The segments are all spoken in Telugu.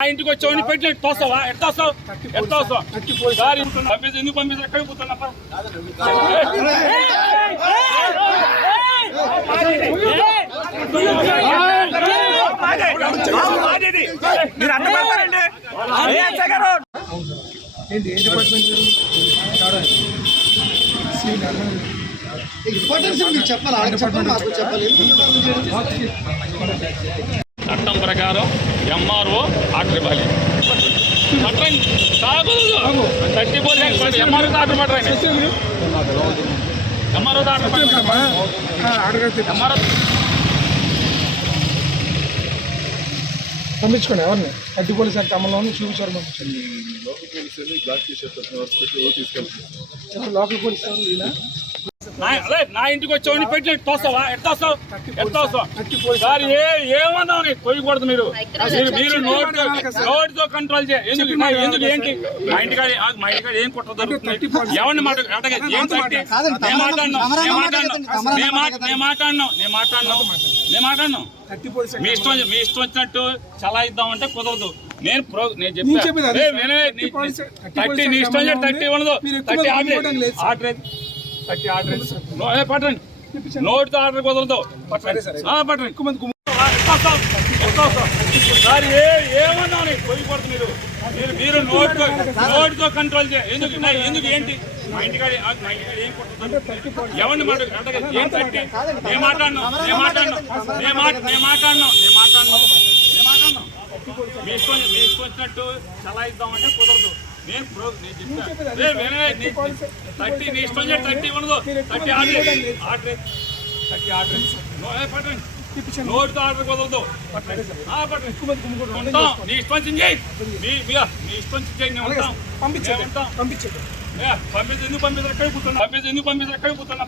ఇంటికి వచ్చావు పెట్టి తోస్తావా ఎట్లా వస్తావు ఎందుకు పంపిస్తా ఎక్కడికి పోతున్నా మీరు అన్నమారండి ఏంటి ఏ డిపార్ట్మెంట్ చట్టం ప్రకారం ఎంఆర్ఓ ఆర్డర్ ఇవ్వాలి. చట్టం కాకూడదు 30% ఎంఆర్ఓ ఆర్డర్ పడరండి. ఎంఆర్ఓ పంపించుకోండి ఎవరిని అడ్డు పోలీస్ యాక్ట్ అమల్లో చూపించారు పంపించండి. లోకల్ పోలీస్ నా ఇంటికి వచ్చావు పెట్టి తోస్తావా ఎట్లా వస్తావు ఏమన్నావు కొయ్యకూడదు. మీరు నోటితో కంట్రోల్ చేయాలి. ఎందుకు ఏంటి మా ఇంటికాడ ఏం కుట్ర దొరుకుతుంది? ఎవరిని మాట్లాడినాం మీ ఇష్టం వచ్చినట్టు చలాయిద్దామంటే కుదరదు. నేను చెప్పాను నీ ఇష్టం 30 ఉండదు. 30 ఆర్డర్ పట్టండి. నోటితో ఆర్డర్ కుదరదు. పట్టండి. ఏమన్నా కొయ్యకూడదు. మీరు నోటితో కంట్రోల్ చేయాలి. ఎందుకు ఏంటి మా ఇంటికాడ ఏం కుట్ర? ఎవరిని మాట్లాడినాం మీ ఇష్టం వచ్చినట్టు చలాయిద్దామంటే కుదరదు. నేను చెప్పాను 30 నీ ఇష్టం 30 ఉండదు. 30 ఆర్డర్ పట్టండి. నోటితో ఆర్డర్ కుదరదు. ఉంటాం. నీ ఇష్టం చేయి. మీ ఇష్టం చేయి. ఉంటాం. పంపించండి. ఎందుకు పంపిస్తారు? ఎక్కడికి పోతున్నా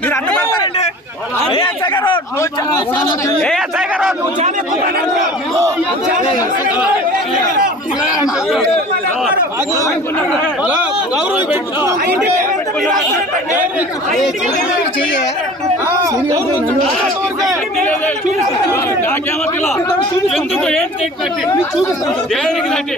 మీరు అన్నమారండి ఎందుకు ఏంటి దేనికి